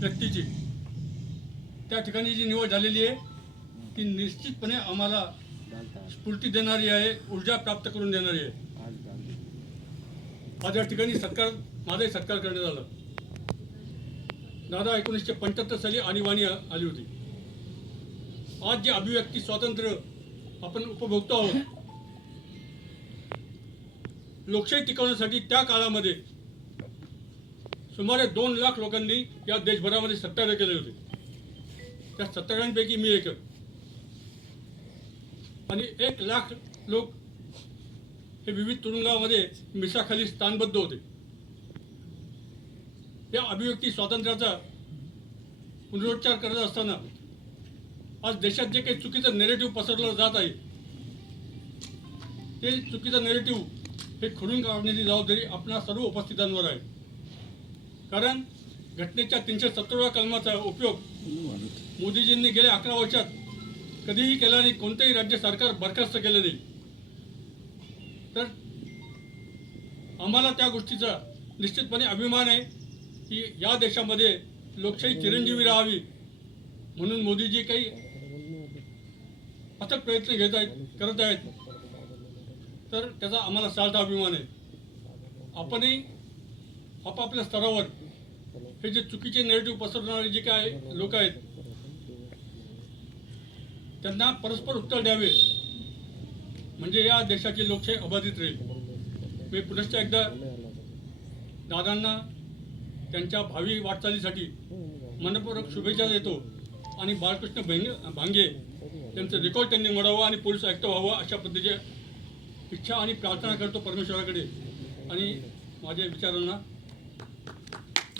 व्यक्तीची. त्या ठिकाणी जी निवड झालेली आहे ती निश्चितपणे आम्हाला स्फूर्ती देणारी आहे ऊर्जा प्राप्त करून देणारी आहे. आज या ठिकाणी सत्कार माझाही सत्कार करण्यात आला. दादा एकोणीसशे पंच्याहत्तर साली आणीबाणी आली होती. आज जे अभिव्यक्ती स्वातंत्र्य आपण उपभोगतो आहोत लोकशाही टिकवण्यासाठी त्या काळामध्ये सुमारे दोन लाख लोकांनी या देशभरामध्ये सत्याग्रह केले होते. त्या सत्याग्रहांपैकी मी एक. आणि एक लाख लोक हे विविध तुरुंगामध्ये मिसाखाली स्थानबद्ध होते. या अभिव्यक्ती स्वातंत्र्याचा पुनरुच्चार करत असताना आज देशात जे काही चुकीचं नेरेटिव्ह पसरलं जात आहे ते चुकीचं नेरेटिव्ह हे खोडून काढण्याची जबाबदारी आपणा सर्व उपस्थितांवर आहे. कारण घटनेच्या तीनशे सत्तरव्या कलमाचा उपयोग मोदीजींनी गेल्या अकरा वर्षात कधीही केला नाही कोणतेही राज्य सरकार बरखास्त केलं नाही. तर आम्हाला त्या गोष्टीचा निश्चितपणे अभिमान आहे की या देशामध्ये लोकशाही चिरंजीवी राहावी म्हणून मोदीजी काही अथक प्रयत्न घेत आहेत करत आहेत. तर त्याचा आम्हाला साधा अभिमान आहे. आपणही आपापल्या स्तरावर हे जे चुकीचे नेरेटिव्ह पसरवणारे जे काय लोक आहेत त्यांना परस्पर उत्तर द्यावे. म्हणजे या देशाची लोकशाही अबाधित राहील. मी पुनश्च एकदा दादांना त्यांच्या भावी वाटचालीसाठी मनपूर्वक शुभेच्छा देतो आणि बाळकृष्ण भेंगे भांगे त्यांचं रेकॉर्ड त्यांनी मोडावं आणि पोलीस आयुक्त व्हावं अशा पद्धतीची इच्छा आणि प्रार्थना करतो परमेश्वराकडे. आणि माझ्या विचारांना